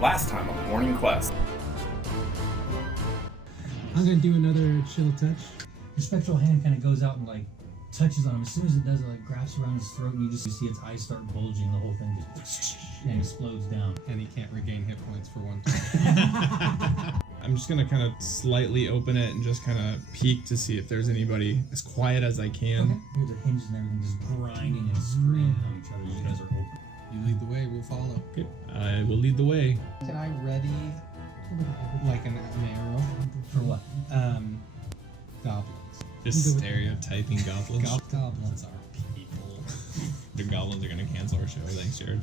Last time on the Morning Quest. I'm gonna do another chill touch. Your spectral hand kind of goes out and like touches on him. As soon as it does, it like grabs around his throat, and you just see its eyes start bulging. The whole thing just and explodes down. And he can't regain hit points for one time. I'm just gonna kind of slightly open it and just kind of peek to see if there's anybody, as quiet as I can. Okay. Here's the hinges and everything just grinding and screaming on each other. You guys are open. You lead the way, we'll follow. Okay, I will lead the way. Can I ready like an arrow? For what? Goblins. Just stereotyping goblins. Goblins are people. The goblins are gonna cancel our show. Thanks, Jared.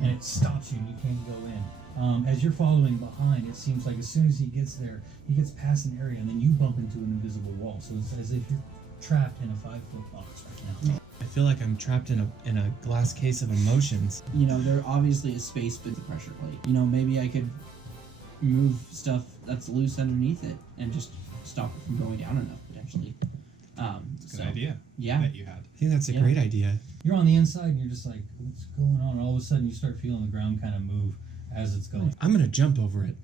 And it stops you and you can't go in. As you're following behind, it seems like as soon as he gets there, he gets past an area and then you bump into an invisible wall. So it's as if you're trapped in a 5-foot box right now. I feel like I'm trapped in a glass case of emotions. You know, there obviously is space but the pressure plate. You know, maybe I could move stuff that's loose underneath it and just stop it from going down enough, potentially. It's a good idea. Yeah. That you had. I think that's a great idea. You're on the inside and you're just like, what's going on? And all of a sudden you start feeling the ground kind of move as it's going. I'm gonna jump over it.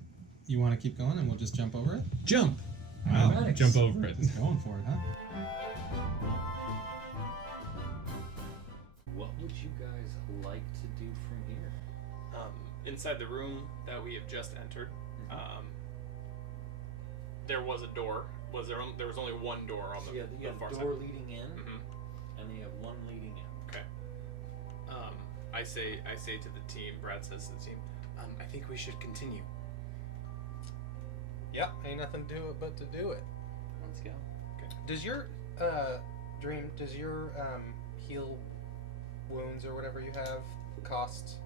You want to keep going and we'll just jump over it? Jump! Acrobatics. Jump over it. Just going for it, huh? What would you guys like to do from here? Inside the room that we have just entered, there was a door. There was only one door on So the, you have far a side. door leading in, Mm-hmm. and then you have one leading in. Okay. I say to the team. Brad says to the team, I think we should continue. Yep, ain't nothing to do it but to do it. Let's go. Does your Dream, does your heal wounds or whatever you have cost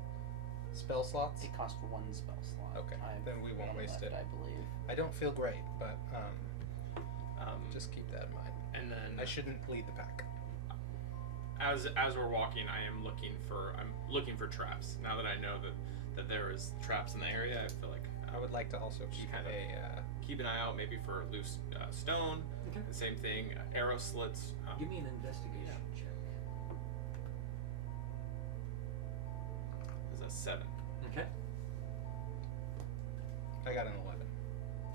spell slots? It costs for one spell slot. Okay, then we won't waste it. I believe. I don't feel great, but just keep that in mind. And then I shouldn't lead the pack. as we're walking, I'm looking for traps. Now that I know that there is traps in the area, I feel like I would like to also keep keep an eye out maybe for loose stone. Okay. The same thing, arrow slits. Give me an investigation check. Is a 7. Okay. I got an 11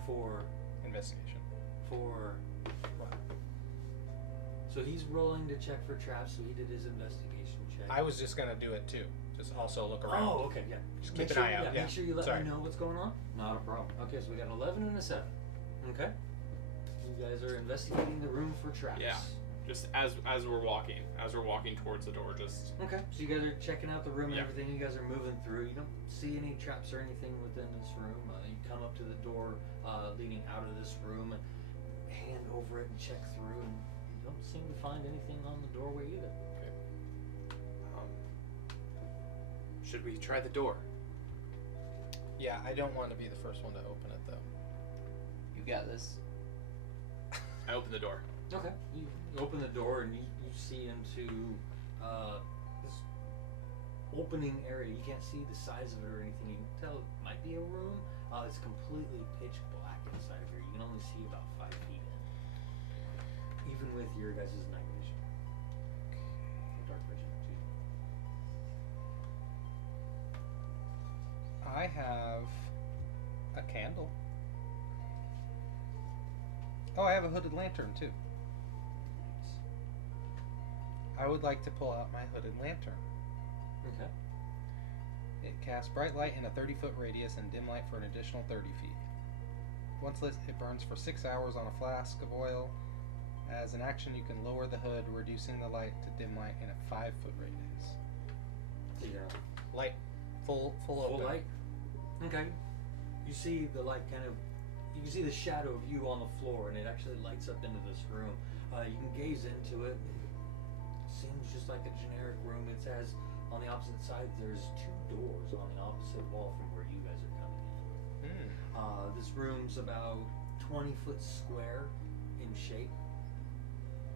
For investigation. what? So he's rolling to check for traps. So he did his investigation check. I was just gonna do it too. Just also look around. Oh, okay, yeah. Just Make keep sure, an eye out. Yeah. Make sure you let Sorry. me know what's going on. Not a problem. Okay, so we got an 11 and a 7. Okay. You guys are investigating the room for traps. Yeah. Just as we're walking towards the door, just Okay. So you guys are checking out the room and Yeah. everything. You guys are moving through. You don't see any traps or anything within this room. You come up to the door leading out of this room and hand over it and check through, and you don't seem to find anything on the doorway either. should we try the door? Yeah, I don't want to be the first one to open it though. You got this. I open the door. Okay. You open the door and you see into this opening area. You can't see the size of it or anything. You can tell it might be a room. It's completely pitch black inside of here. You can only see about 5 feet in. Even with your guys' night vision. Or dark vision, too. I have a candle. Oh, I have a hooded lantern too. I would like to pull out my hooded lantern. Okay. It casts bright light in a 30-foot radius and dim light for an additional 30 feet. Once lit, it burns for 6 hours on a flask of oil. As an action, you can lower the hood, reducing the light to dim light in a 5-foot radius. So you're Light, full open. light. Okay. You see the light you can see the shadow of you on the floor, and it actually lights up into this room. You can gaze into it. It seems just like a generic room. It has, on the opposite side, there's 2 doors on the opposite wall from where you guys are coming in. This room's about 20 foot square in shape.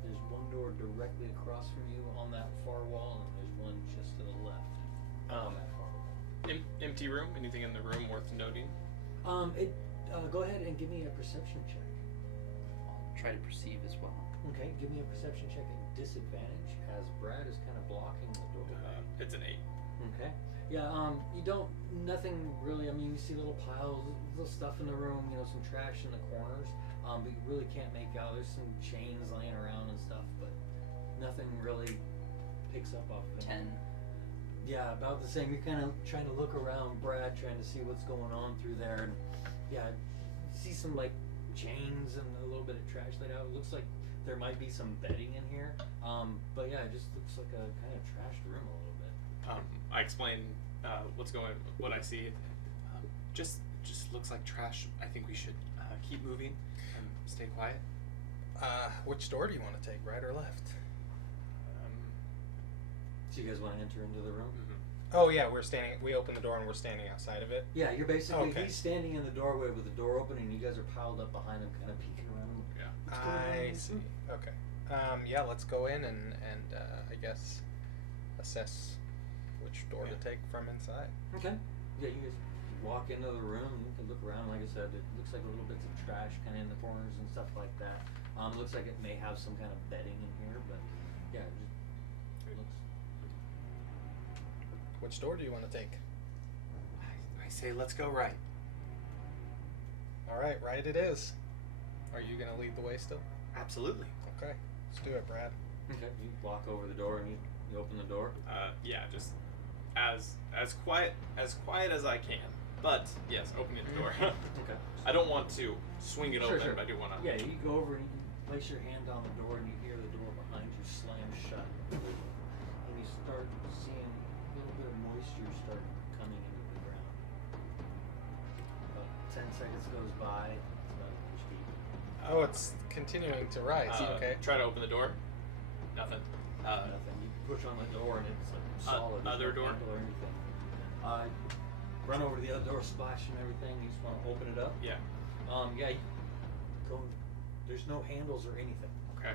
There's one door directly across from you on that far wall, and there's one just to the left on that far wall. Empty room. Anything in the room worth noting? Go ahead and give me a perception check. I'll try to perceive as well. Okay, give me a perception check at disadvantage, as Brad is kind of blocking the door. It's an 8. Okay. Yeah, you don't, nothing really, I mean, you see little piles, little stuff in the room, you know, some trash in the corners, but you really can't make out. There's some chains laying around and stuff, but nothing really picks up off of it. 10. Yeah, about the same. You're kind of trying to look around, Brad, trying to see what's going on through there, and yeah, you see some like chains and a little bit of trash laid out. It looks like there might be some bedding in here, but yeah, it just looks like a kind of trashed room a little bit. I explain what I see. Just looks like trash. I think we should keep moving and stay quiet. Which door do you want to take, right or left? So you guys want to enter into the room? Mm-hmm. Oh yeah, we open the door and we're standing outside of it. Yeah, you're basically, Okay. he's standing in the doorway with the door open, and you guys are piled up behind him, kind of peeking around. Yeah. What's going on in I this see. room? Okay. Yeah, let's go in and I guess assess which door to take from inside. Okay. Yeah, you guys walk into the room. You can look around. Like I said, it looks like little bits of trash kind of in the corners and stuff like that. Looks like it may have some kind of bedding in here, but yeah, it looks. Which door do you want to take? I say let's go right. All right, right it is. Are you gonna lead the way still? Absolutely. Okay, let's do it, Brad. Okay. You walk over the door and you open the door. Yeah, just as quiet as I can. But yes, opening the door. Okay. I don't want to swing it Sure, open, sure. but I do want to. Yeah, you go over and you place your hand on the door and you hear the door behind you slam shut. And you start seeing a little bit of moisture start coming into the ground. About 10 seconds goes by, it's about an inch deep. Oh, it's continuing to rise. Okay. Try to open the door. Nothing. Nothing. You push on the door and it's like solid. There's other no door? handle or anything. Run over to the other door, splash and everything. You just want to open it up. Yeah. Yeah. You go. There's no handles or anything. Okay.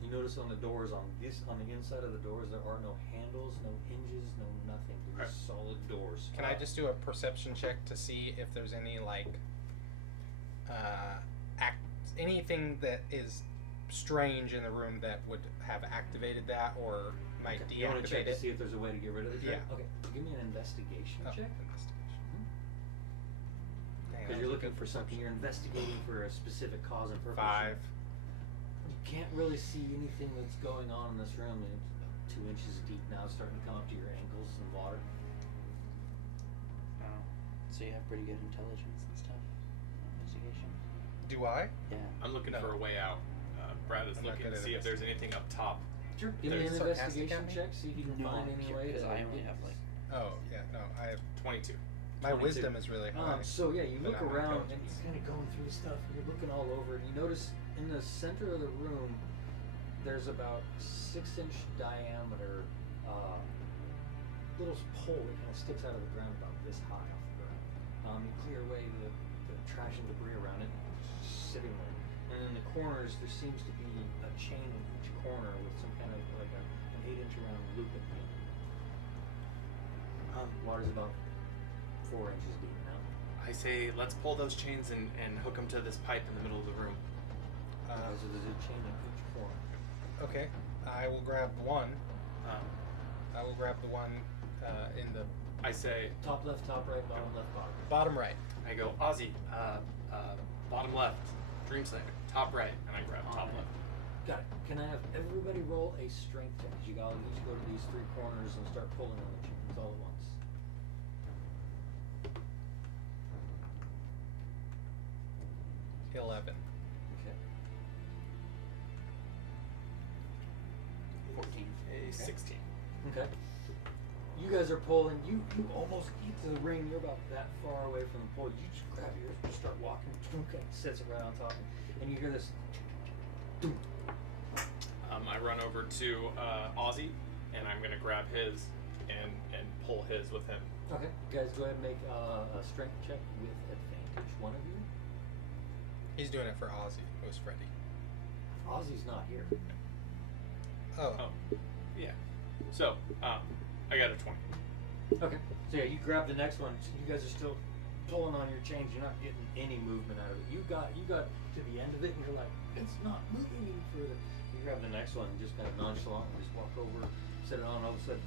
You notice on the doors, on the inside of the doors, there are no handles, no hinges, no nothing. They're just solid doors. Can I just do a perception check to see if there's any like anything that is strange in the room that would have activated that or might Okay. You want to check deactivate to see if there's a way to get rid of it? Yeah. Okay. Give me an investigation Oh, check. investigation. Dang, Because that you're was a looking good for something. You're investigating for a specific cause and purpose. 5. You can't really see anything that's going on in this room. And it's about 2 inches deep now, starting to come up to your ankles in water. Oh. So you have pretty good intelligence and stuff. Investigation. Do I? Yeah. I'm looking No. for a way out. Brad is I'm not looking good to at see if there's anything up top. Sure. Give me an There's sarcastic investigation at me? check. See if you can No, find any way. because to I only get have this. like. Oh yeah, no. I have 22. my 22. wisdom is really high. So yeah, you but look I'm around and intelligence. you're kind of going through stuff. You're looking all over, and you notice in the center of the room, there's about 6-inch diameter little pole that kind of sticks out of the ground about this high off the ground. You clear away the trash and debris around it, just sitting there. And in the corners, there seems to be a chain in each corner with some kind of like an 8-inch round loop at the end. Water's about 4 inches deep now. I say let's pull those chains and hook them to this pipe in the middle of the room. So there's a chain in each corner. Okay, I will grab one. Um, I will grab the one in the I say Top left, top right, bottom left, bottom. bottom right. I go Ozzy, bottom left, Dreamslayer, top right, and I grab top left. Got it. Can I have everybody roll a strength check? You gotta each go to these 3 corners and start pulling on the chains all at once. 11. Okay. 14. A 16. Okay. You guys are pulling. You almost get to the ring. You're about that far away from the pole. You just grab yours and start walking. Okay. Sits it right on top. And you hear this. I run over to Ozzy, and I'm gonna grab his and pull his with him. Okay. You guys go ahead and make a strength check with advantage. One of you. He's doing it for Ozzy, who's Freddy. Ozzy's not here. Oh. Oh, yeah. So, I got a 20. Okay. So yeah, you grab the next one. You guys are still pulling on your chains. You're not getting any movement out of it. You got to the end of it, and you're like, it's not moving any further. You grab the next one and just kind of nonchalant and just walk over, set it on. All of a sudden,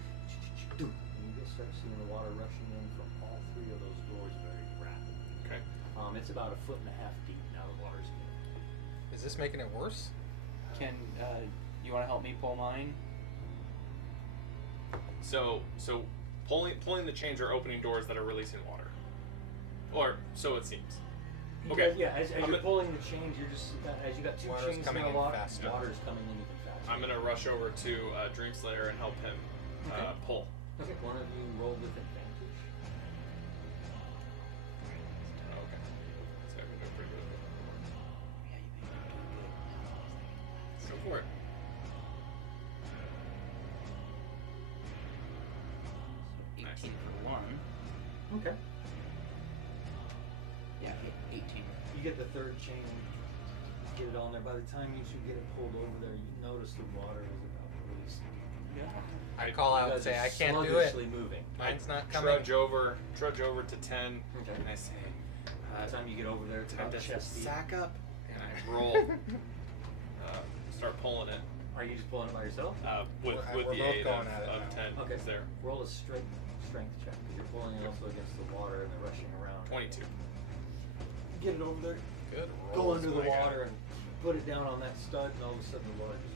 And you guys start seeing the water rushing in from all three of those doors very rapidly. Okay. It's about 1.5 feet deep now. The water's in. Is this making it worse? Can you want to help me pull mine? So pulling the chains or opening doors that are releasing water, or so it seems. Okay. Yeah, as I'm you're gonna- pulling the chains, you're just as you got two Water's chains coming now in locked, faster. water's coming in even faster. I'm gonna rush over to Dream Slayer and help him Okay. pull. Okay, one of you roll with advantage. Okay. So I'm doing pretty good. Yeah, you think you're doing good. Go for it. So 18 Nice. for one. Okay. Yeah, 18. You get the third chain, get it on there. By the time you two get it pulled over there, you notice the water is about to release. Yeah. I call You out and guys say, are I can't do it. sluggishly moving. Mine's not coming. Trudge over to 10, Okay. and I say, By the time you get over there, it's time about to chest deep. sack up, and I roll, start pulling it Are you just pulling it by yourself? with We're the both 8 going of, at it of now. 10 Okay. is there. Roll a strength check because you're pulling it also against the water and the rushing around. 22. Get it over there. Good Go rolls, under the my guy. water and put it down on that stud, and all of a sudden the water just.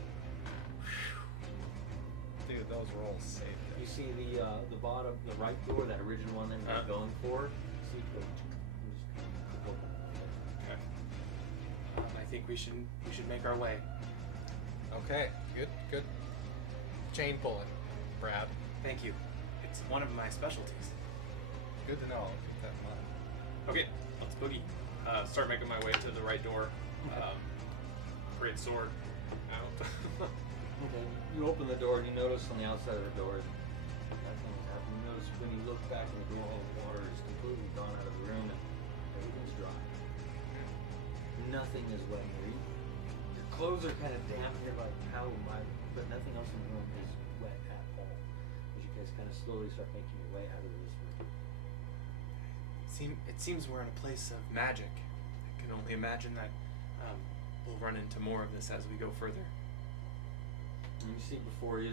Dude, those rolls saved You it. see the bottom, the right door, that original one that you're going for. See, it goes. Okay. I think we should make our way. Okay, good. Chain pulling, Brad. Thank you. It's one of my specialties. Good to know. I'll keep that in mind. Okay, let's boogie. Start making my way to the right door. Great sword out. Okay. You open the door and you notice on the outside of the door nothing is happening. You notice when you look back in the door, all the water is completely gone out of the room and everything's dry. Nothing is wet here. Your clothes are kind of damp and you're like, how am I? But nothing else in the room is wet at all. As you guys kind of slowly start making your way out of this room. It seems we're in a place of magic. I can only imagine that we'll run into more of this as we go further. And you see before you,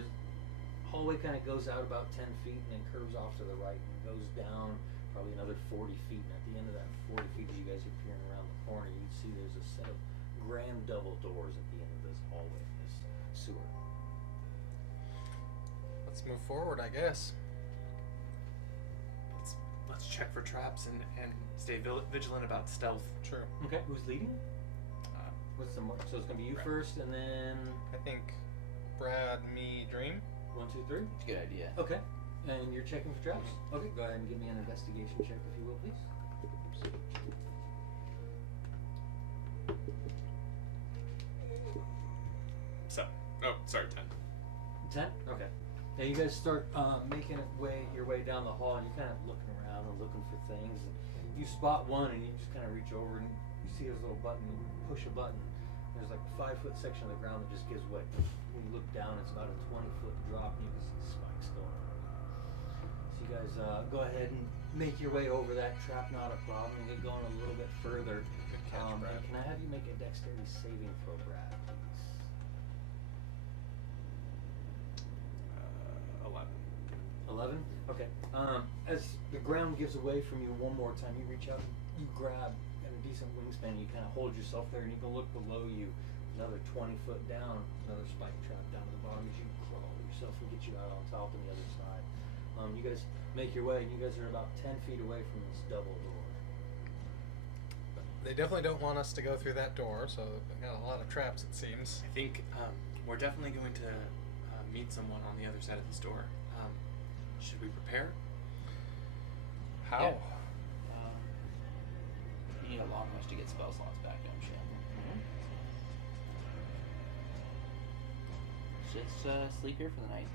hallway kind of goes out about 10 feet and then curves off to the right and goes down probably another 40 feet. And at the end of that 40 feet, as you guys are peering around the corner, you see there's a set of grand double doors at the end of this hallway, this sewer. Let's move forward, I guess. Let's check for traps and stay vigilant about stealth. True. Okay, who's leading? What's the so it's gonna be you Brad. first, and then I think Brad, me, Dream. 1, 2, 3. It's a good idea. Okay, and you're checking for traps. Okay, go ahead and give me an investigation check if you will, please. Sorry, 10. 10? Okay. Now you guys start making your way down the hall, and you're kind of looking around and looking for things. And you spot one, and you just kind of reach over, and you see this little button. You push a button. There's like a 5-foot section of the ground that just gives way. When you look down, it's about a 20-foot drop, and you can see spikes going on. So you guys go ahead and make your way over that trap. Not a problem. You get going a little bit further. Good catch, Brad. And can I have you make a dexterity saving throw, Brad, please? 11. 11? Okay. As the ground gives away from you one more time, you reach out, you grab at a decent wingspan, you kind of hold yourself there, and you can look below you, another 20 foot down, another spike trap down to the bottom as you crawl yourself and get you out on top on the other side. You guys make your way, and you guys are about 10 feet away from this double door. They definitely don't want us to go through that door, so they've got a lot of traps, it seems. I think we're definitely going to meet someone on the other side of this door. Should we prepare? How? You need a long rest to get spell slots back, don't you? Just sleep here for the night.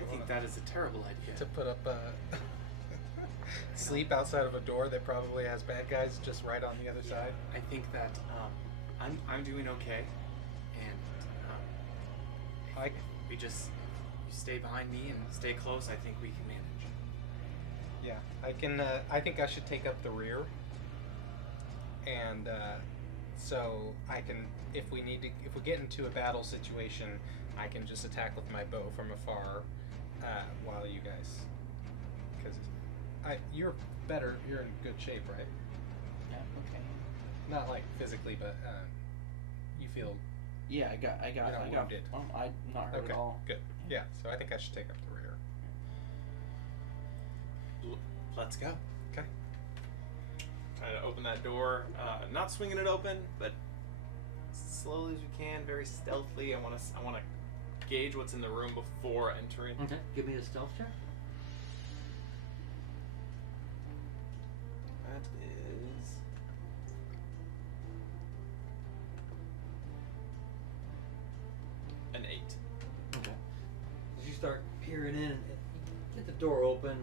I think that is a terrible idea. To put up sleep outside of a door that probably has bad guys just right on the other side. I think that I'm doing okay, and if we just you stay behind me and stay close, I think we can manage. Yeah, I can. I think I should take up the rear, and so I can, if we get into a battle situation, I can just attack with my bow from afar, while you guys because you're better. You're in good shape, right? Yeah. Okay. Not like physically, but you feel Yeah, I got. You're not wounded. I'm not hurt okay. at all. Good. Yeah. So I think I should take up the rear. Let's go. Okay. Trying to open that door, not swinging it open, but slowly as we can, very stealthily. I want to gauge what's in the room before entering. Okay. Give me a stealth check. That is an 8. Okay. As you start peering in, and get the door open,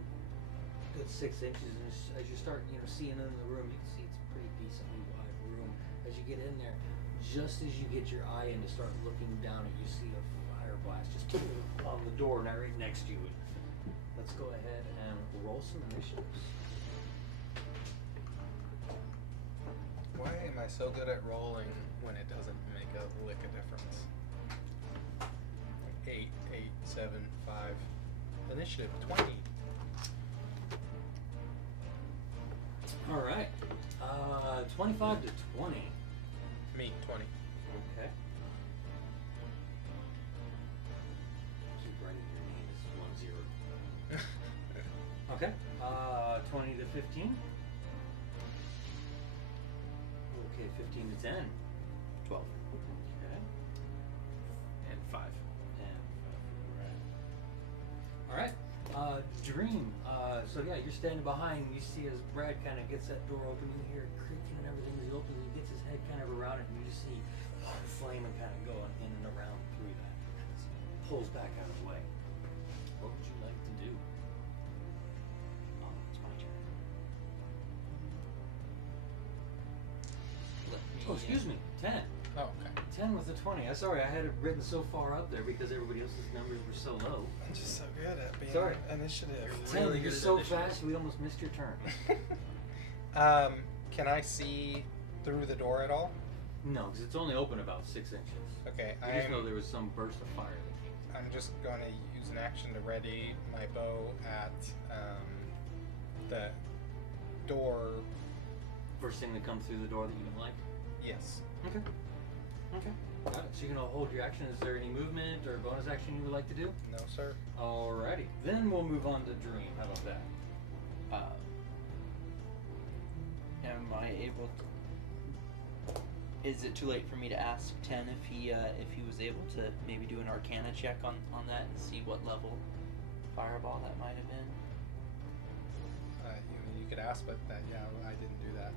good 6 inches, and as you start, seeing into the room, you can see it's a pretty decently wide room. As you get in there, just as you get your eye in to start looking down, you see a fire blast just on the door, right next to you. Let's go ahead and roll some initiatives. Why am I so good at rolling when it doesn't make a lick of difference? 8, 7, 5. Initiative 20. All right. 25 to 20. Me 20. Okay. Keep writing your name as 1 0. Okay. 20 to 15. Okay, 15 to 10. 12. Okay. And 5. And all right. Dream. So yeah, you're standing behind. You see as Brad kind of gets that door open. You hear it creaking and everything as he opens. He gets his head kind of around it, and you just see flame and kind of going in and around through that. As he pulls back out of the way. What would you like to do? It's my turn. Let me, Oh, excuse me. 10. Oh, okay. 10 with a 20. I'm sorry, I had it written so far up there because everybody else's numbers were so low. I'm just so good at being Sorry. initiative. 10, you're so fast, we almost missed your turn. Can I see through the door at all? No, because it's only open about 6 inches. Okay, I just know there was some burst of fire that came. I'm just going to use an action to ready my bow at the door. First thing that comes through the door that you don't like? Yes. Okay. Okay. Got it. So you're going to hold your action. Is there any movement or bonus action you would like to do? No, sir. Alrighty. Then we'll move on to Dream. How about that? Am I able to... Is it too late for me to ask 10 if he was able to maybe do an Arcana check on that and see what level fireball that might have been? You could ask, but I didn't do that.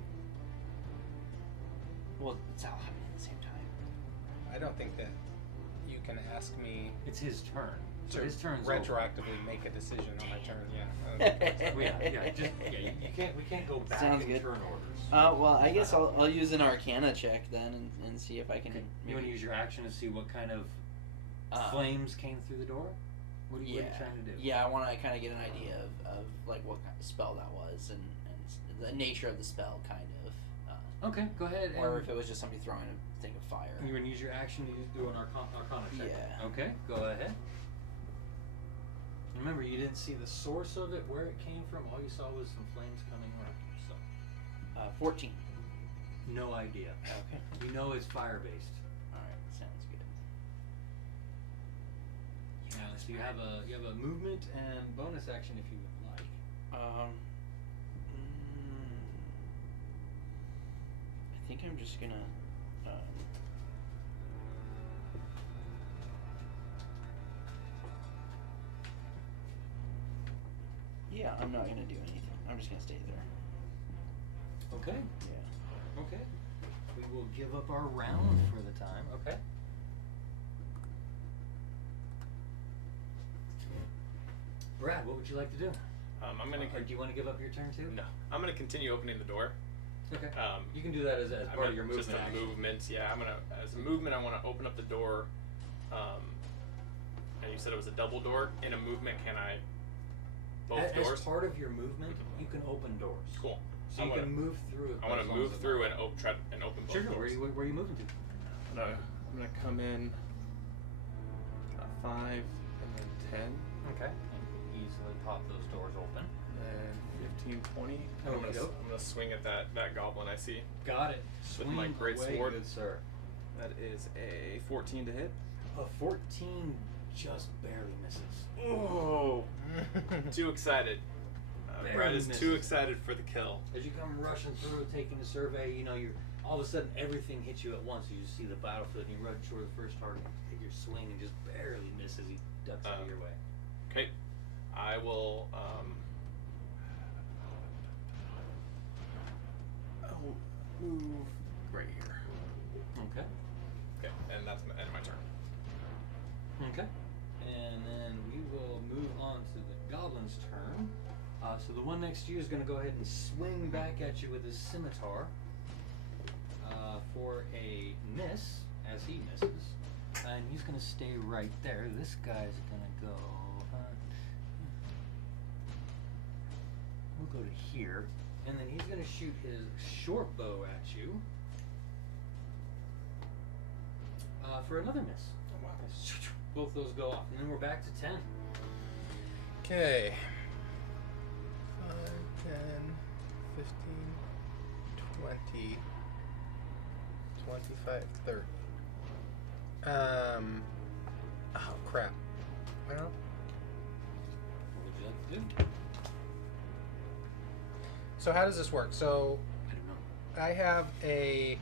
Well, it's all happening at the same time. I don't think that you can ask me It's his turn. So to his turn's retroactively make a decision on my turn. We can't go back Sounds in good. turn orders. Well, I guess I'll use an Arcana check then and see if I can. Okay. You want to use your action to see what kind of Uh, flames came through the door? What are you trying to do? Yeah, I want to kind of get an idea of like what kind of spell that was and the nature of the spell, kind of. Okay, go ahead. Or if it was just somebody throwing a thing of fire. You're going to use your action to do an Arcana check. Yeah. Okay, go ahead. Remember, you didn't see the source of it, where it came from. All you saw was some flames coming up. So, 14. no idea. Okay. You know it's fire-based. All right, sounds good. So you have a movement and bonus action if you would like. I think I'm just gonna. Yeah, I'm not gonna do anything. I'm just gonna stay there. Okay. Yeah. Okay. We will give up our round for the time. Okay. Brad, what would you like to do? I'm gonna. Or do you want to give up your turn too? No, I'm gonna continue opening the door. Okay. Um, You can do that as part of your movement. Just a action. movement. Yeah, I'm gonna. As a movement, I want to open up the door. And you said it was a double door. In a movement, can I? Both doors. As part of your movement, you can open doors. Cool. So you can move through it. I want to move through and try and open both Sure. doors. Where are you moving to? I'm gonna come in 5 and then 10. Okay. And easily pop those doors open. And 15, 20. I'm Okey-doke. gonna swing at that goblin I see. Got it. With Swing my great away, sword. good sir. That is a 14 to hit. A 14 just barely misses. Oh, too excited. Brad Barely is too misses. excited for the kill. As you come rushing through, taking the survey, you know, you're all of a sudden everything hits you at once. You just see the battlefield, and you run toward the first target, take your swing, and just barely misses. He ducks out of your way. Okay, I will. I'll move right here. Okay. Okay, and that's my end of my turn. Okay. And then we will move on to the goblin's turn. So the one next to you is going to go ahead and swing back at you with his scimitar for a miss, as he misses. And he's going to stay right there. This guy's going to go... we'll go to here. And then he's going to shoot his short bow at you for another miss. Oh, wow. Both those go off. And then we're back to 10. Okay. 5, 10, 15, 20, 25, 30. Oh, crap. Well, What would you like to do? so how does this work? So I don't know. I have a...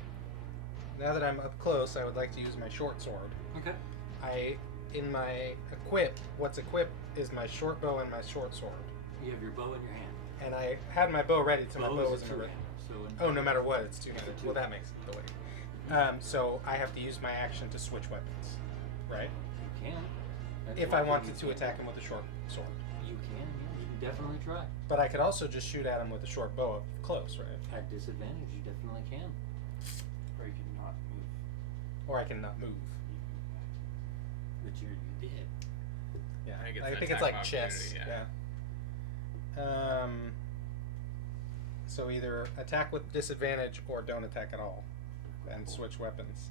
Now that I'm up close, I would like to use my short sword. Okay. In my equip, what's equipped is my short bow and my short sword. You have your bow in your hand. And I had my bow ready, so my bow is wasn't a ready. two-handed, Oh, no matter what, it's two-handed. It's a Well, that two-handed. makes it the way. So I have to use my action to switch weapons, right? You can. That's If one I thing wanted you to can attack do. him with a short sword. You can. Yeah, you can definitely try. But I could also just shoot at him with a short bow up close, right? At disadvantage, you definitely can. Or you can not move. Or I can not move. But you did. Yeah, I think it's I an think it's attack like of chess. opportunity, Yeah. So either attack with disadvantage or don't attack at all, and switch weapons.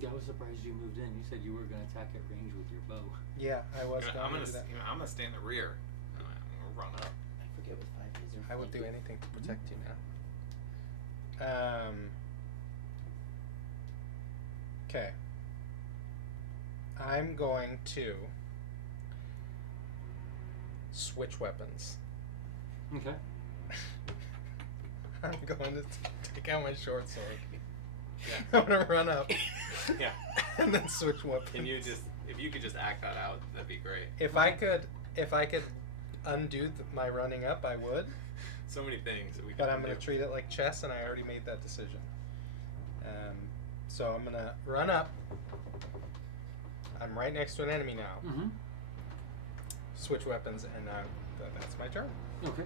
Yeah, I was surprised you moved in. You said you were going to attack at range with your bow. Yeah, I was I'm going gonna, to do that. I'm gonna stay in the rear. I'm gonna run up. I forget what 5 is. I would do anything to protect you now. Okay. I'm going to switch weapons. Okay. I'm going to take out my short sword. Yeah. I'm gonna run up Yeah. and then switch weapons. Can you just, if you could just act that out, that'd be great. If I could undo my running up, I would. So many things that we. But could I'm gonna do. treat it like chess, and I already made that decision. So I'm gonna run up. I'm right next to an enemy now. Mm-hmm. Switch weapons, and that's my turn. Okay.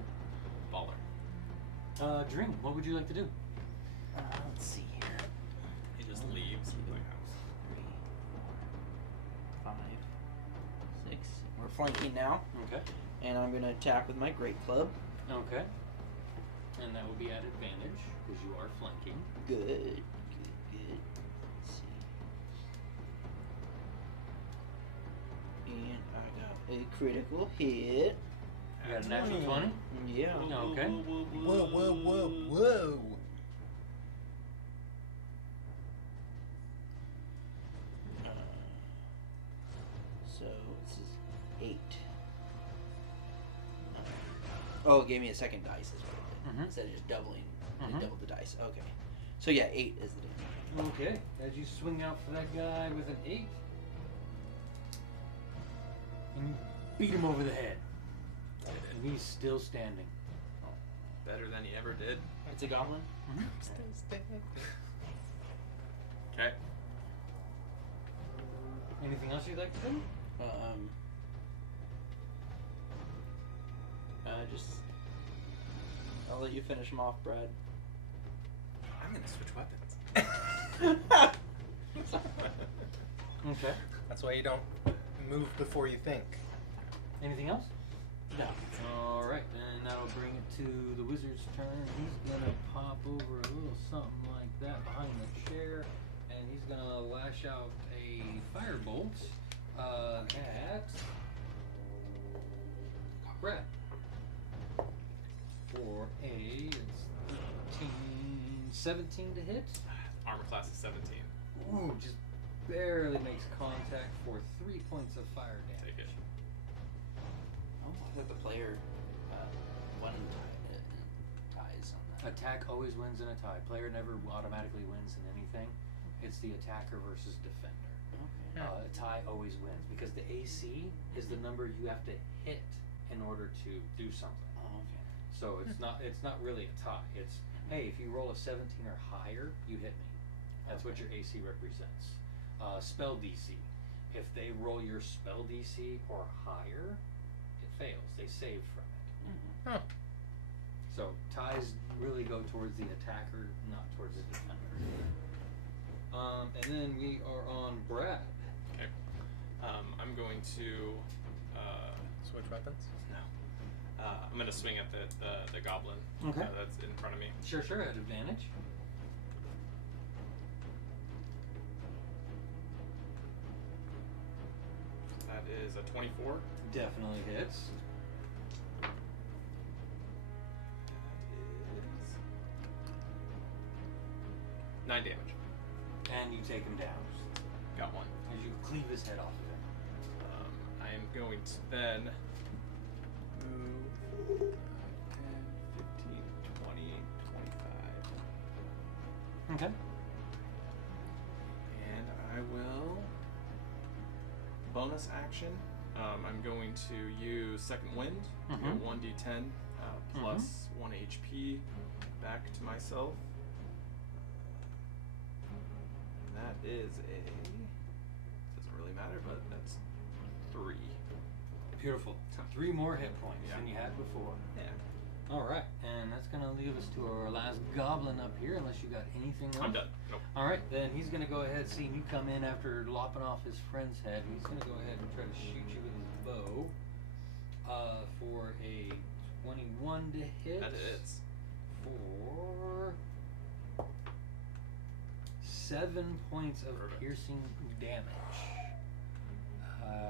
Baller. Dream, what would you like to do? Let's see here. He just leaves my house. 3, 5, 6. We're flanking now, Okay. and I'm gonna attack with my great club. Okay. And that will be at advantage, because you are flanking. Good, good, good. Let's see. And I got a critical hit. You got a natural 20? Yeah. Okay. Whoa, whoa, whoa, whoa! So this is 8. Oh, it gave me a second dice as well. Mhm. Instead of just doubling, Mhm. it doubled the dice. Okay. So yeah, 8 is the damage. Okay. As you swing out for that guy with an 8, and you beat him over the head. And he's still standing. Better than he ever did. It's a goblin. Okay. Anything else you'd like to do? Just I'll let you finish him off, Brad. I'm gonna switch weapons. Okay. That's why you don't move before you think. Anything else? No. Alright, then that'll bring it to the wizard's turn. He's gonna pop over a little something like that behind the chair, and he's gonna lash out a firebolt That. Brad. For a 17 to hit. Armor class is 17. Ooh, just barely makes contact for 3 points of fire damage. Take it. Oh, I thought the player won ties on that. Attack always wins in a tie. Player never automatically wins in anything. It's the attacker versus defender. Okay. A tie always wins because the AC is the number you have to hit in order to do something. Oh, okay. So it's not really a tie. It's, hey, if you roll a 17 or higher, you hit me. That's what your AC represents. Spell DC. If they roll your spell DC or higher, it fails. They save from it. Mm-hmm. Huh. So ties really go towards the attacker, not towards the defender. And then we are on Brad. Okay. I'm going to. Switch weapons. No. I'm going to swing at the goblin. Okay. That's in front of me. Sure, at advantage. That is a 24. Definitely hits. That is 9 damage. And you take him down Got one. as you cleave his head off of him. I am going to then move 10, 15, 20, 25. Okay. And I will bonus action. I'm going to use Second Wind, Mhm. 1d10 plus 1 HP back to myself. And that is doesn't really matter, but that's 3. Beautiful. 3 more hit points Yeah. than you had before. Yeah. Alright, and that's going to leave us to our last goblin up here, unless you got anything else. I'm done. Nope. Alright, then he's going to go ahead, seeing you come in after lopping off his friend's head, he's going to go ahead and try to shoot you with his bow for a 21 to hit. That is. For 7 points of Perfect. piercing damage.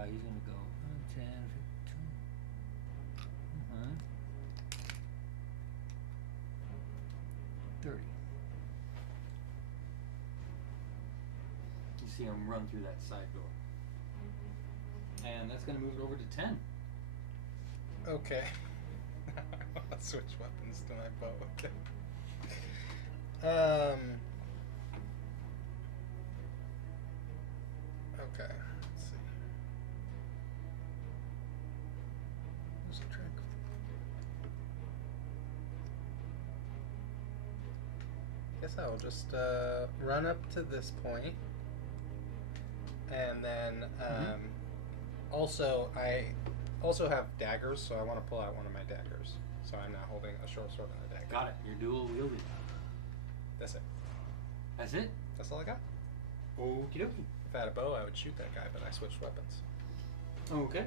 He's going to go 10, 15, 30. You see him run through that side door. And that's going to move it over to 10. Okay. I'll switch weapons to my bow. Okay. Let's see. Lose track of. Guess I will just run up to this point, and then also I also have daggers, so I want to pull out one of my daggers. So I'm now holding a short sword and a dagger. Got it. You're dual wielding. That's it. That's it? That's all I got. Okie dokie. If I had a bow, I would shoot that guy, but I switched weapons. Okay.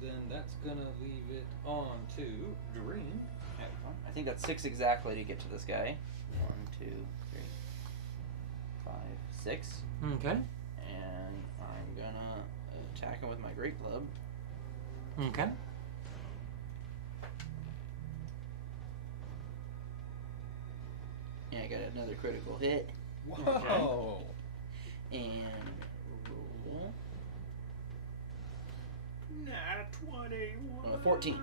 Then that's gonna leave it on to Dream. I think that's 6 exactly to get to this guy. 1, 2, 3, 5, 6. Okay. And I'm gonna attack him with my great club. Okay. And I got another critical hit. Whoa! And roll 14.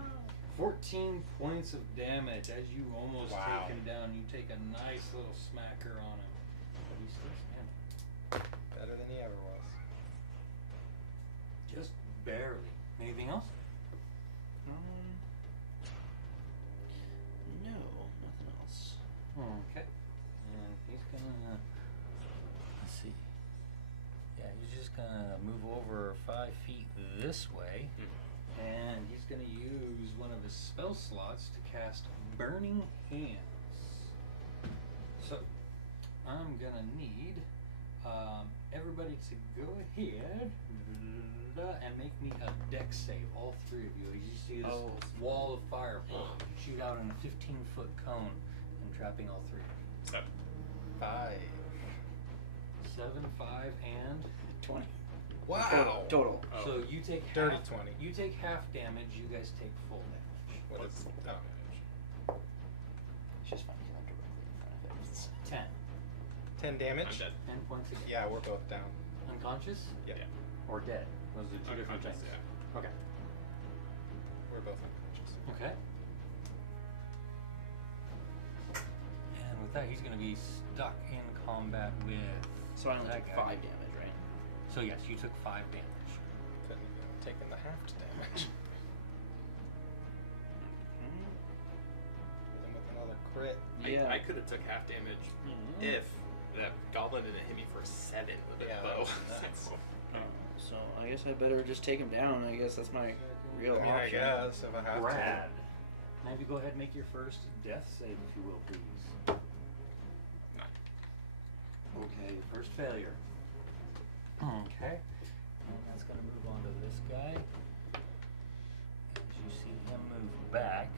14 points of damage as you almost Wow. take him down. You take a nice little smacker on him. But he's still standing. Better than he ever was. Just barely. Anything else? No, nothing else. Okay. And he's gonna, let's see. Yeah, he's just gonna move over 5 feet this way. And he's gonna use one of his spell slots to cast Burning Hands. So, I'm gonna need everybody to go ahead and make me a dex save, all 3 of you. As you see this wall of fire shoot out in a 15-foot cone and trapping all 3 of you. 7. 5. 7, 5, and 20. Wow. Total. Oh. So you take Dirty half, 20. You take half damage. You guys take full damage. What is? Oh. It's just funny because I'm directly in front of it. It's 10. 10 damage. I'm dead. 10 points again. Yeah, we're both down. Unconscious Yeah. or dead? Those are two different Unconscious, things. yeah. Okay. We're both unconscious. Okay. And with that, he's going to be stuck in combat with. So I only that took guy. 5 damage, right? So yes, you took 5 damage. Couldn't have taken the half damage. Hit him with another crit. Yeah. I could have took half damage Mhm. if that goblin didn't hit me for 7 with a Yeah, that bow. was nuts. So I guess I better just take him down. I guess that's my real I mean, I option. guess if I have Brad. Now you go ahead and make your first death save, if you will, please. Okay, first failure. Okay. And that's going to move on to this guy. As you see him move back.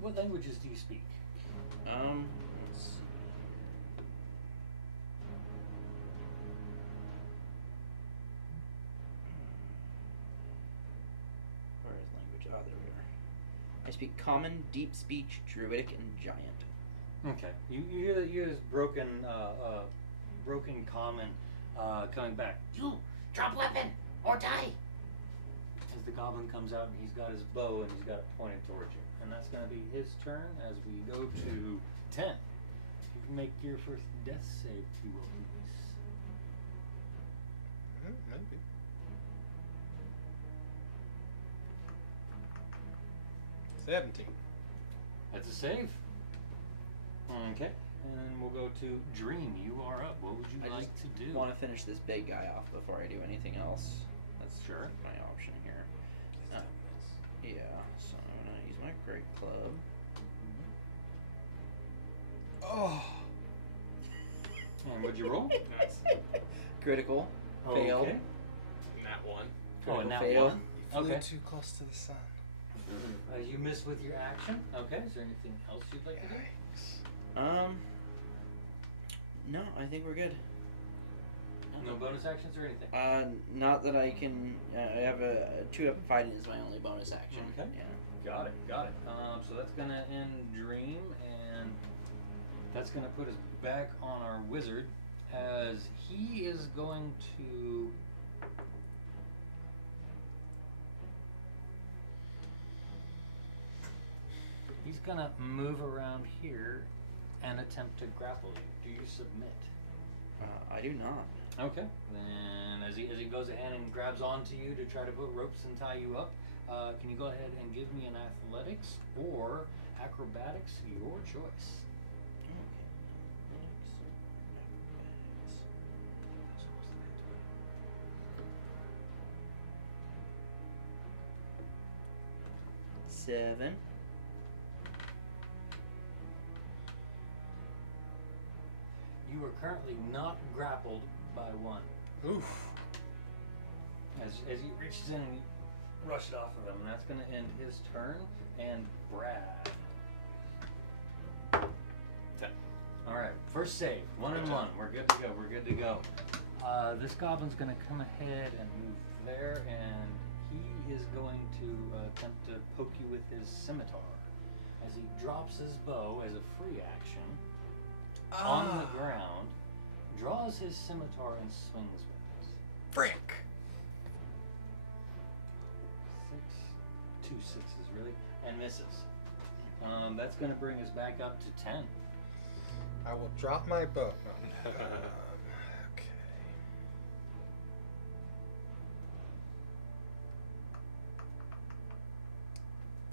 What languages do you speak? Let's see. Where is language? Oh, there we are. I speak Common, Deep Speech, Druidic, and Giant. Okay. You hear that? You hear this broken common coming back. You drop weapon or die. As the goblin comes out and he's got his bow and he's got it pointed towards you, and that's going to be his turn. As we go to 10, you can make your first death save, if you will, please. Maybe. $17. That's a save. Okay. And then we'll go to Dream. You are up. What would you I like just to do? want to finish this big guy off before I do anything else. That's Sure. my option here. Yeah, so I'm gonna use my great club. Oh. And what'd you roll? Nice. Critical. Failed. Okay. Nat 1. Oh, and Critical now fail. one. You flew Okay. too close to the sun. You missed with your action. Okay. Is there anything else you'd like to do? Yikes. No, I think we're good. No bonus actions or anything. Not that I can. I have a 2-up fighting is my only bonus action. Okay. Yeah. Got it. Got it. So that's gonna end Dream, and that's gonna put us back on our wizard, as he is going to. He's gonna move around here and attempt to grapple you. Do you submit? I do not. Okay. Then as he goes ahead and grabs onto you to try to put ropes and tie you up, can you go ahead and give me an athletics or acrobatics, your choice. Seven. You are currently not grappled by one. Oof. As he reaches in and rushes it off of him, and that's going to end his turn. And Brad. 10. All right, first save, 1 and 1. We're good to go. We're good to go. This goblin's going to come ahead and move there, and he is going to attempt to poke you with his scimitar. As he drops his bow as a free action on the ground, draws his scimitar and swings with it. Frick. 6, 2 sixes, really, and misses. That's going to bring us back up to 10. I will drop my bow. No. Okay.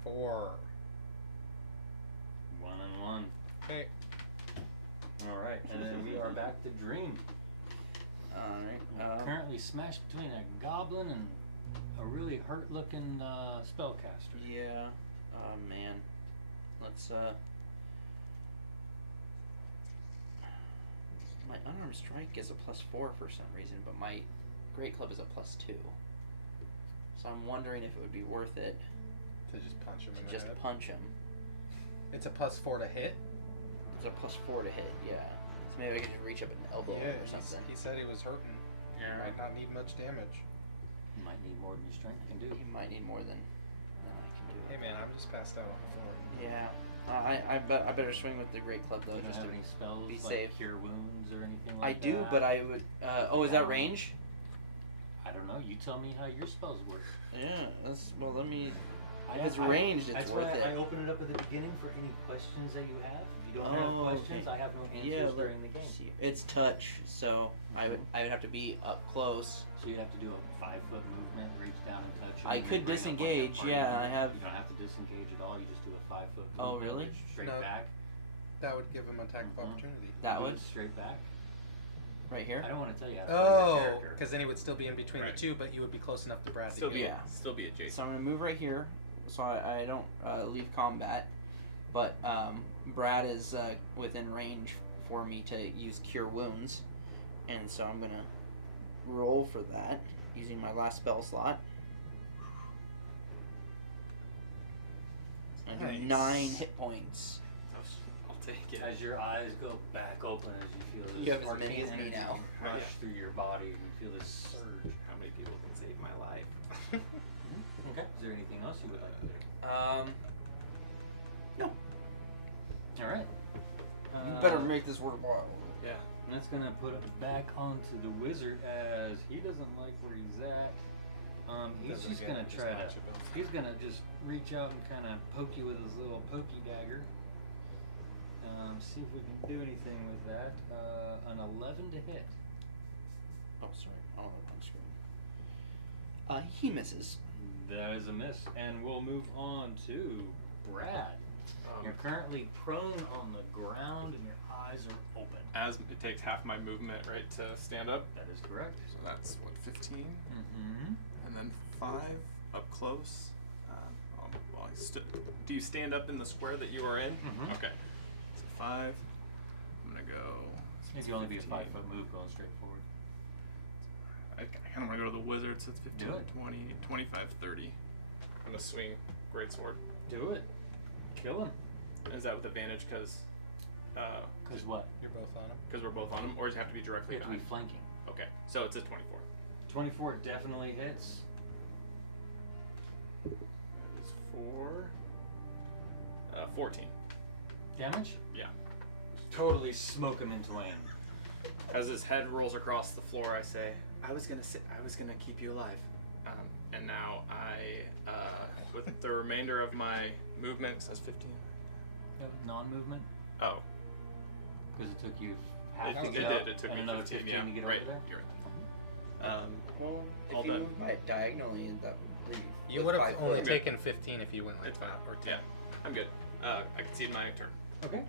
4. 1 and 1. Okay. All right, and then we are back to Dream. Alright. Currently smashed between a goblin and a really hurt-looking spellcaster. Yeah. Oh man. Let's my unarmed strike is a +4 for some reason, but my great club is a +2. So I'm wondering if it would be worth it To just punch him in to the just head. punch him. It's a +4 to hit. It's a +4 to hit, yeah. So maybe I could just reach up and elbow Yeah, him or something. he said he was hurting. Yeah. Might not need much damage. You might need more than your strength can do. He might need more than I can do. Hey man, I'm just passed out on the floor. Yeah. I better swing with the great club though. You don't just have to any spells be like safe. cure wounds or anything I like that? do, but I would. Is that range? I don't know. You tell me how your spells work. Yeah. Well, let me. I- If it's I- ranged, it's That's worth why it. I open it up at the beginning for any questions that you have. If you don't have Oh, questions, okay. I have no answers Yeah, during the game. see, it's touch, so I would have to be up close. So you have to do a 5-foot movement, reach down and touch. I and could bring up on your disengage, party. yeah, I have- You don't have to disengage at all. You just do a 5-foot movement. Oh, really? reach Straight No. back. That would give him attack Mhm. of opportunity. That Do would it straight back. right here. I don't want to tell you how to play your Oh, character. because then he would still be in between Right. the two, but you would be close enough to Brad. Still to be get Yeah. still be adjacent. So I'm gonna move right here, so I don't leave combat, but Brad is within range for me to use Cure Wounds, and so I'm gonna roll for that using my last spell slot. I do Nice. 9 hit points. I'll take it. As your eyes go back open, as you feel this You have as arcane many as me energy now. rush Yeah. through your body, and you feel this surge. How many people can save my life? Okay. Is there anything else you would like to do? No. All right. You better make this worthwhile. Yeah. And that's gonna put him back onto the wizard as he doesn't like where he's at. He's Does it just again, gonna just try to. match ability. He's gonna just reach out and kind of poke you with his little pokey dagger. See if we can do anything with that. An 11 to hit. Oh, sorry. I'll have it on screen. He misses. That is a miss, and we'll move on to Brad. You're currently prone on the ground, and your eyes are open. As it takes half my movement, right, to stand up. That is correct. So that's what 15, Mm-hmm. and then 5 up close. Do you stand up in the square that you are in? Mhm. Okay. So 5. I'm gonna go. It can only be a 15. 5-foot move going straight forward. I kind of want to go to the wizard, so it's 15, Do it. 20, 25, 30. I'm gonna swing greatsword. Do it. Kill him. Is that with advantage? Because Cause what? You're both on him. we're both on him, or does it have to be You directly have to be behind? flanking. Okay, so it's a 24. 24 definitely hits. That is 4. 14. Damage? Yeah. Totally smoke him in twain. As his head rolls across the floor, I say, I was gonna keep you alive. And now I, with the remainder of my movement, says 15. Yep. Non-movement? Oh, Because it took you half it to did. get up It took and me another 15, 15 yeah. to get right. over there. You're right. Well, if All you done. move by it diagonally, that would leave. You with would have 5 only foot. taken 15 if you went like It's 5 fine. or 10. Yeah, I'm good. I can see in my turn. Okay.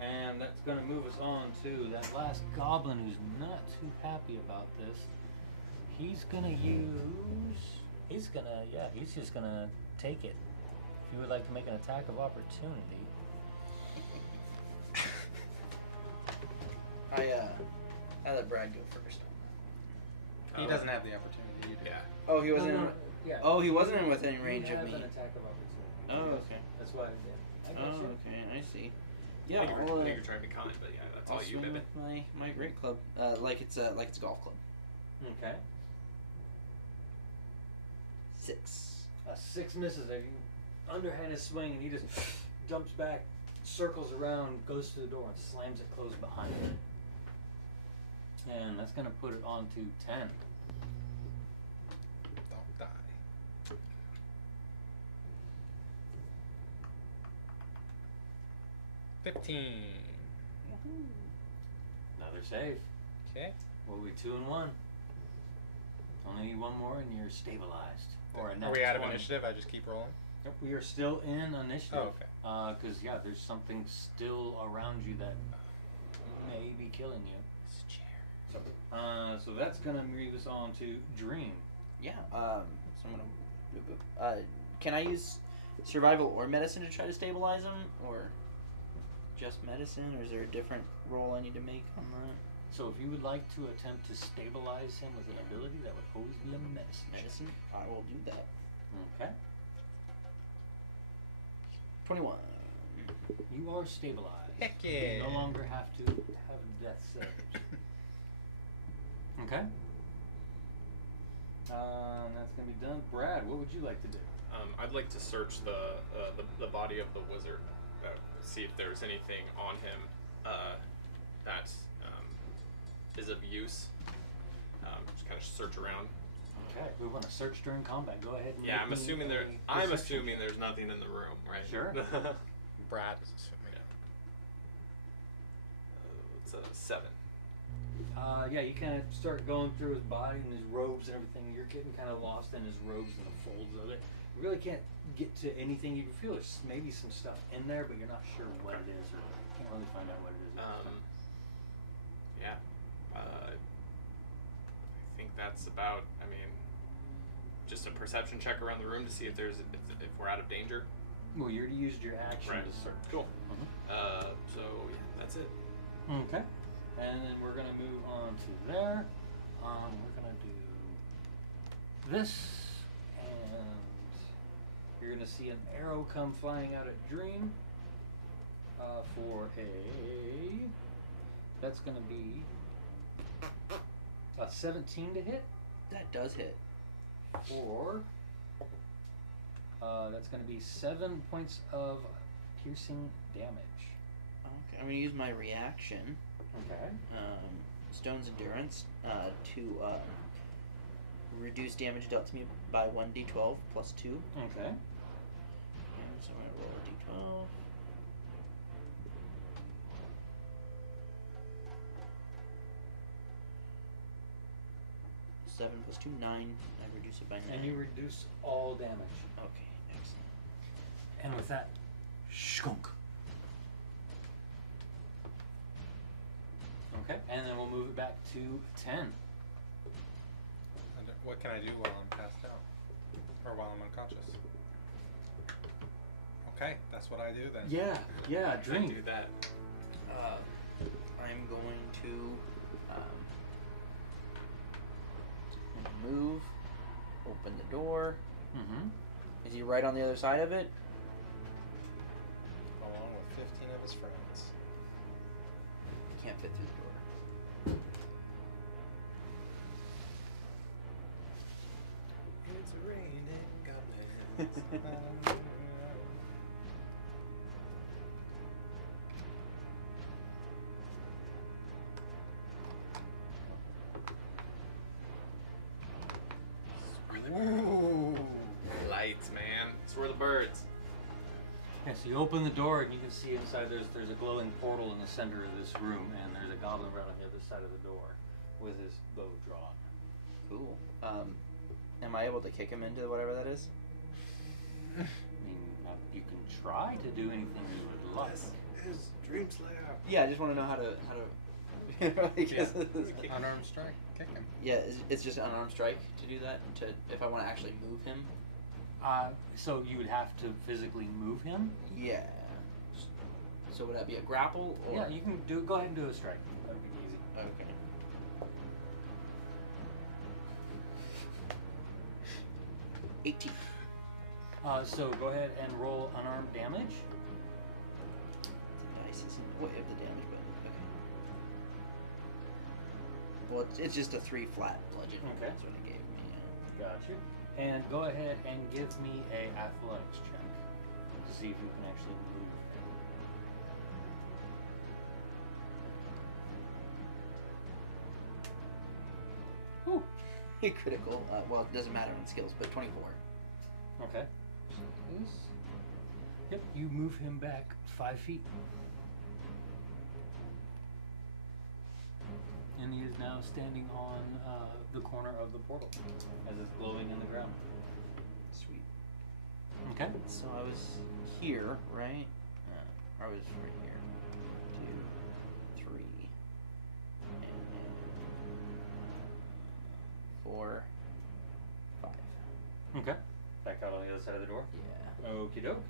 And that's going to move us on to that last goblin who's not too happy about this. He's going to use... He's just going to take it. If you would like to make an attack of opportunity. I let Brad go first. He doesn't have the opportunity. You do. Yeah. Oh, he wasn't. Yeah. Oh, he wasn't in within range You of have me. an attack of opportunity. Oh, okay. That's why I did. I got Oh, you. okay. I see. I Yeah, think I'll, you're trying to be kind, but yeah, that's I'll all you, swing baby. with my great club, like it's a golf club. Okay. 6. A 6 misses. A underhanded swing, and he just jumps back, circles around, goes to the door, and slams it closed behind him. And that's going to put it on to 10. Don't die. $15. Another save. Okay. We'll be 2 and 1. Only need one more, and you're stabilized. Or a net Are we out of 20. initiative? I just keep rolling. Yep, we are still in initiative. Oh, okay. Because there's something still around you that may be killing you. This chair. So that's gonna move us on to Dream. Yeah. So I'm gonna. Can I use survival or medicine to try to stabilize him, or just medicine, or is there a different roll I need to make on that? So if you would like to attempt to stabilize him with an ability, that would always be a medicine. Medicine. I will do that. Okay. 21. You are stabilized. Heck You yeah. no longer have to have a death save. Okay. That's gonna be done. Brad, what would you like to do? I'd like to search the body of the wizard, see if there's anything on him that is of use. Just kind of search around. Okay, we want to search during combat. Go ahead. And Yeah, make I'm me assuming a I'm perception assuming check. there's nothing in the room, right? Sure. Brad is assuming. It's a 7. Yeah, you kind of start going through his body and his robes and everything. You're getting kind of lost in his robes and the folds of it. You really can't get to anything. You can feel there's maybe some stuff in there, but you're not sure what it is, or can't really find out what it is. Yeah. I think that's about. I mean, just a perception check around the room to see if if we're out of danger. Well, you already used your action Right. to search. Cool. Mhm. So yeah, that's it. Okay. And then we're gonna move on to there. We're gonna do this, and you're gonna see an arrow come flying out at Dream. For that's gonna be a 17 to hit, That does hit. or that's gonna be 7 points of piercing damage. Okay, I'm gonna use my reaction, Okay. Stone's Endurance, to reduce damage dealt to me by 1d12 plus 2. Okay. And so I'm gonna roll a d12. 7 plus 2, 9. I reduce it by 9. And you reduce all damage. Okay, excellent. And with that, shunk. Okay, and then we'll move it back to 10. And what can I do while I'm passed out? Or while I'm unconscious? Okay, that's what I do then. Yeah, I drink. do that. I'm going to move, open the door. Mm-hmm. Is he right on the other side of it? Along with 15 of his friends. Can't fit through the door. It's raining goblins. Ooh. Lights, man. It's where the birds. Yeah, so you open the door and you can see inside there's a glowing portal in the center of this room, and there's a goblin right on the other side of the door with his bow drawn. Cool. Am I able to kick him into whatever that is? I mean, you can try to do anything you would like. His dream slayer. Yeah, I just want to know how to. Unarmed strike. Kick him. Yeah, it's just an unarmed strike to do that. To if I want to actually move him. So you would have to physically move him? Yeah. So would that be a grapple? Or? Yeah, you can go ahead and do a strike. That would be easy. Okay. $18. So go ahead and roll unarmed damage. The dice is in the way of the damage, but okay. Well, it's just a 3 flat bludgeon. Okay. That's what it gave me. Got you. And go ahead and give me a athletics check to see if you can actually move him. Whew. Yeah. Critical. Well, it doesn't matter on skills, but 24. Okay. Yep, you move him back 5 feet. And he is now standing on the corner of the portal as it's glowing in the ground. Sweet. Okay. So I was here, right? I was right here. 2, 3, and 4, 5. Okay. Back out on the other side of the door. Yeah. Okie doke.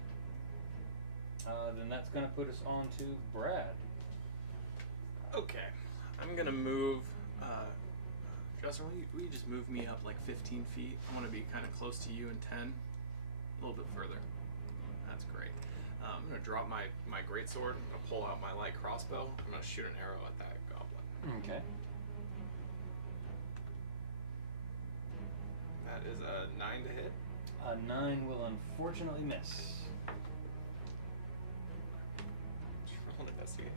Then that's going to put us on to Brad. Okay. I'm gonna move. Justin, will you just move me up like 15 feet? I want to be kind of close to you and 10. A little bit further. That's great. I'm gonna drop my greatsword. I'm gonna pull out my light crossbow. I'm gonna shoot an arrow at that goblin. Okay. That is a 9 to hit. A 9 will unfortunately miss. Roll an investigation.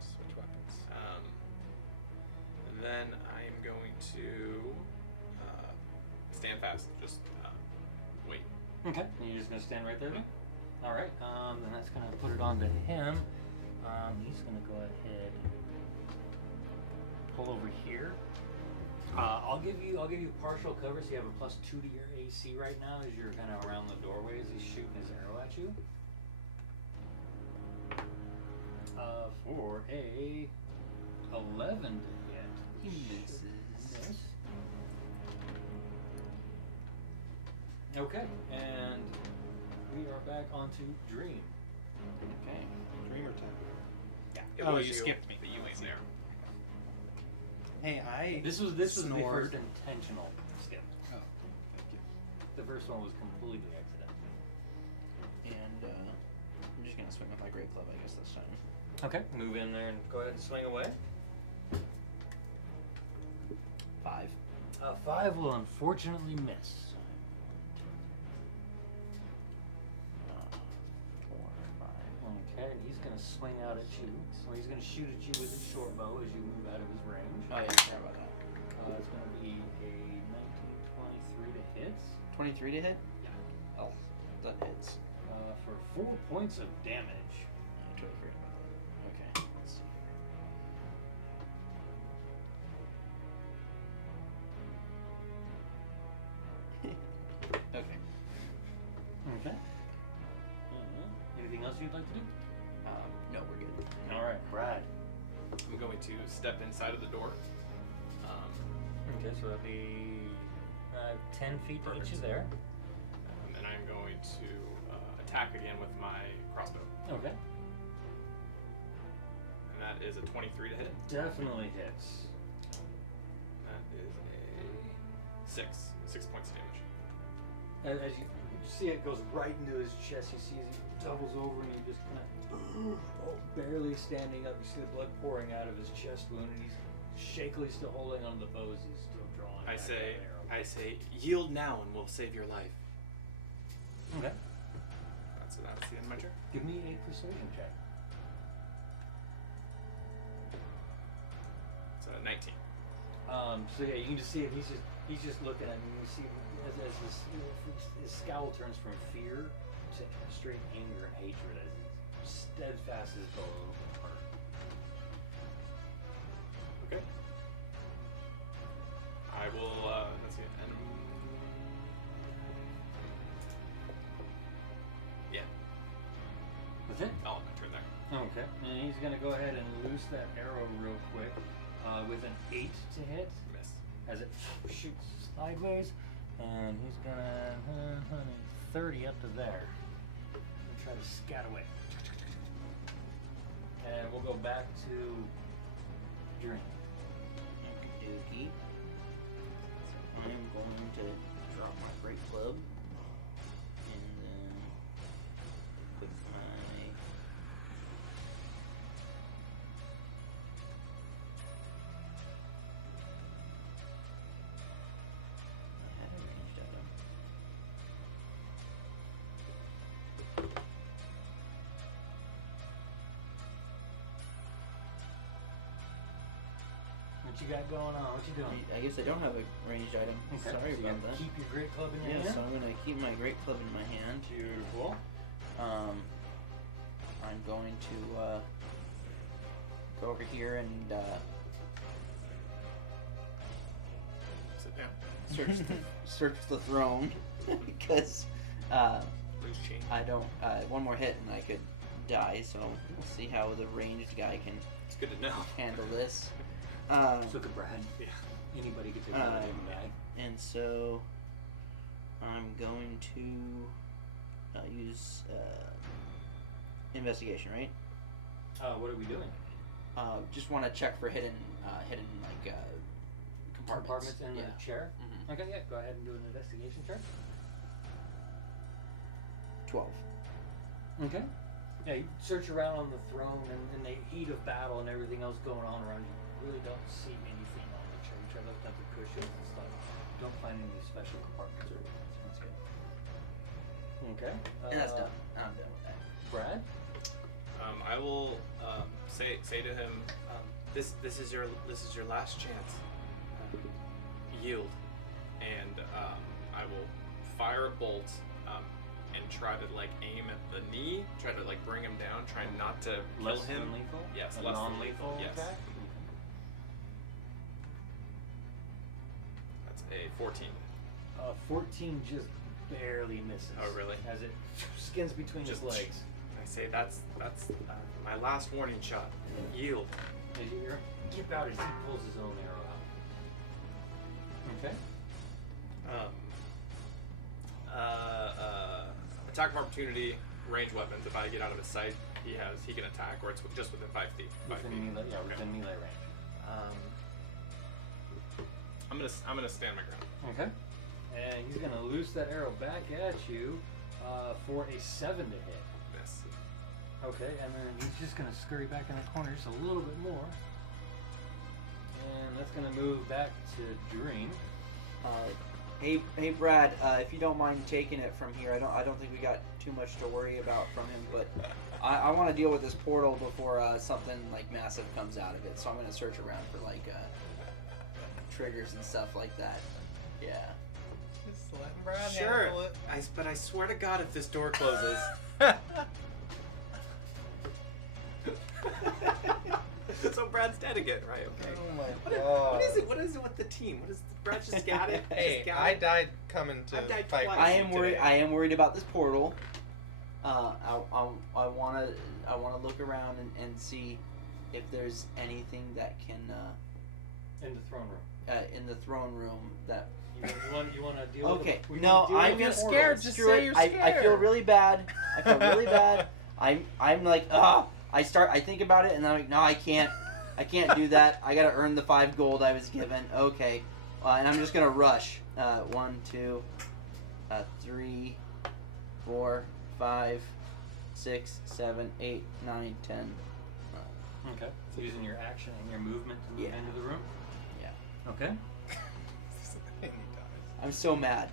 Switch weapons. And then I am going to stand fast. Just wait. Okay. And you're just gonna stand right there then? Alright, then that's gonna put it on to him. He's gonna go ahead and pull over here. I'll give you partial cover, so you have a +2 to your AC right now as you're kind of around the doorway as he's shooting his arrow at you. For a 11 to hit. He misses. Miss. Okay, and we are back onto Dream. Okay. Dreamer time. Yeah. It Oh, was you skipped me. But you ain't there. Hey, I. This was the snored. first intentional skip. Oh, thank you. The first one was completely accidental. And I'm just gonna swing with my great club, I guess, this time. Okay, move in there and go ahead and swing away. 5. 5 will unfortunately miss. 4, 5. Okay, and he's gonna swing out at you. So he's gonna shoot at you with his short bow as you move out of his range. Oh yeah, sorry about that. It's gonna be a 1923 to hit. 23 to hit? Yeah. Oh, that hits. For 4 points of damage. I totally forgot about that. Okay, let's see here. Okay. Okay. Anything else you'd like to do? No, we're good. All right, Brad. I'm going to step inside of the door. Okay, so that'll be 10 feet to get you there. And I'm going to attack again with my crossbow. Okay. And that is a 23 to hit. Definitely hits. That is a 6. 6 points of damage. As you see it goes right into his chest, you see as he doubles over and he just kind of barely standing up. You see the blood pouring out of his chest wound, and he's shakily still holding on to the bows. He's still drawing. I back say, that arrow. I say, yield now and we'll save your life. Okay. That's the end of my turn. Give me a persuasion check. It's a 19. So yeah, you can just see it. He's just looking at me. You see as his scowl turns from fear to straight anger and hatred as he's steadfast as bow over the heart. Okay. I will, let's see, yeah, That's it. I'll end my turn there. Okay. And he's gonna go ahead and loose that arrow real quick with an 8 to hit Miss. as it shoots sideways, and he's gonna 30 up to there. And try to scat away. And we'll go back to Dream. Okey-dokey. So I'm going to drop my great club. And then put my... I had a ranged item. What you got going on? What you doing? I guess I don't have a ranged item. Okay, Sorry so you about that. Keep your great club in your Yeah, hand. so I'm gonna keep my great club in my hand. Beautiful. I'm going to go over here and Sit down. search the throne because Loose chain. I don't one more hit and I could die. So we'll see how the ranged guy can It's good to know. handle this. So could Brad. Yeah. Anybody could take another guy. And so I'm going to use investigation, right? What are we doing? Just want to check for hidden like compartments. In Yeah. the chair? Mhm. Okay, yeah, go ahead and do an investigation check. 12. Okay. Yeah, you search around on the throne and in the heat of battle and everything else going on around you. You really don't see anything on the chair. You try to look at the cushions and stuff. You don't find any special compartments or anything. So that's good. Okay. And that's done. I'm done with that. Brad? I will say to him, this is your last chance. Yield, and I will fire a bolt and try to like aim at the knee, try to like bring him down, try not to kill Less him. than lethal? Yes, A less than non-lethal lethal. Yes, attack? that's a 14. 14 just barely misses. Oh, really? As it skins between his Just- legs. I say that's my last warning shot. Yield. As you dip out as he pulls his own arrow out. Okay. Attack of opportunity, range weapons. If I get out of his sight, he can attack, or it's just within 5 feet. 5 feet. Within melee, yeah, Okay. within melee range. I'm gonna stand my ground. Okay. And he's gonna loose that arrow back at you for a 7 to hit. Miss. Okay, and then he's just gonna scurry back in the corner just a little bit more. And that's gonna move back to Dream. Hey, Brad. If you don't mind taking it from here, I don't think we got too much to worry about from him. But I want to deal with this portal before something like massive comes out of it. So I'm gonna search around for like triggers and stuff like that. Yeah. Just let Brad Sure. handle it. But I swear to God, if this door closes. So Brad's dead again, right? Okay. Oh my What god. is it? What is it with the team? What is Brad just got it? Hey, Just got I it? died coming to I've died fight. twice. I am worried. today. I am worried about this portal. I wanna look around and see if there's anything that can In the throne room. in the throne room that. You want to deal Okay, with no, I'm just just scared. Just Screw say it. you're I scared. feel really bad. I feel really bad. I'm like, I think about it and I'm like, no, I can't do that. I gotta earn the 5 gold I was given. Okay, and I'm just gonna rush. 1, 2, 3, 4, 5, 6, 7, 8, 9, 10. Okay. So using your action and your movement to move Yeah. into the room. Yeah. Okay. And he dies. I'm so mad.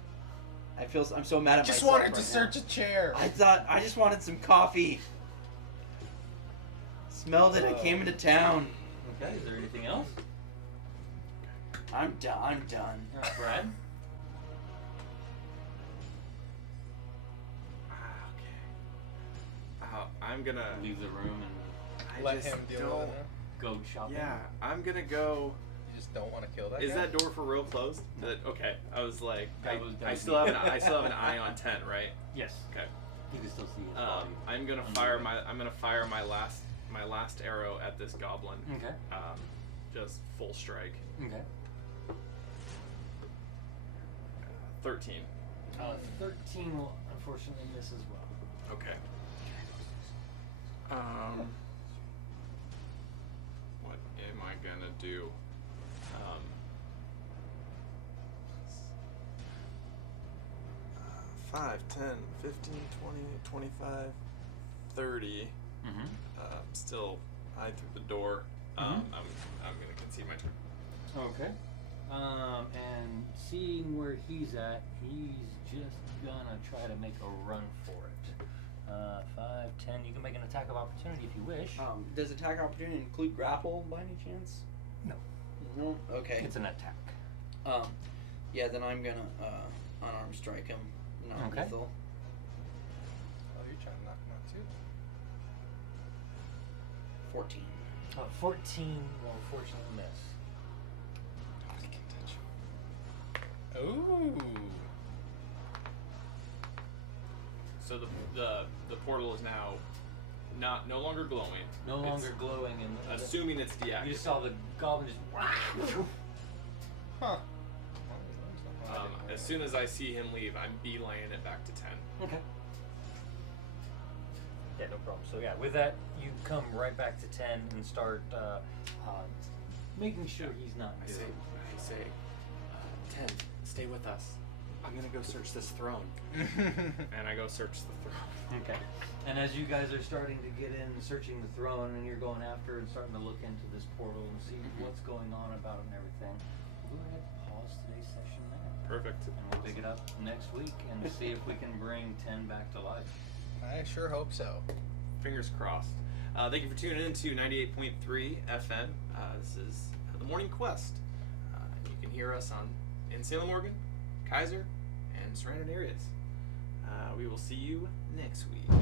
I'm so mad at Just myself wanted right to now. search a chair. I thought I just wanted some coffee. Smelled it. I came into town. Okay. Is there anything else? I'm done. Brad. I'm gonna Leave the room and Let just him deal don't- with it. go shopping. Yeah, I'm gonna go. You just don't want to kill that Is guy? that door for real closed? Okay, I was like, That I was still have an eye on 10, right? Yes. Okay. You can still see his body. I'm gonna fire my last arrow at this goblin. Okay. Just full strike. Okay. 13. 13 will unfortunately miss as well. Okay. What am I gonna do? 5, 10, 15, 20, 25, 30. Mm-hmm. Still eye through the door. I'm gonna concede my turn. Okay. And seeing where he's at, he's just gonna try to make a run for it. 5, 10. You can make an attack of opportunity if you wish. Does attack opportunity include grapple by any chance? No. No. Okay. It's an attack. Yeah. Then I'm gonna unarmed strike him. Not Okay. lethal. Oh, you're trying to knock him out too. 14. 14 will unfortunately miss. Ooh. So the portal is now no longer glowing. No It's longer glowing and assuming it's deactivated. you just saw the goblin just. Huh. As soon as I see him leave, I'm beelining it back to 10. Okay. Yeah, no problem. So yeah, with that, you come right back to 10 and start making sure he's not. I say, 10, stay with us. I'm gonna go search this throne. And I go search the throne. Okay. And as you guys are starting to get in, searching the throne, and you're going after and starting to look into this portal and see what's going on about it and everything, we'll go ahead and pause today's session there. Perfect. And we'll pick it up next week and see if we can bring 10 back to life. I sure hope so. Fingers crossed. Thank you for tuning in to 98.3 FM. This is the Morning Quest. You can hear us in Salem, Oregon, Keizer, and surrounding areas. We will see you next week.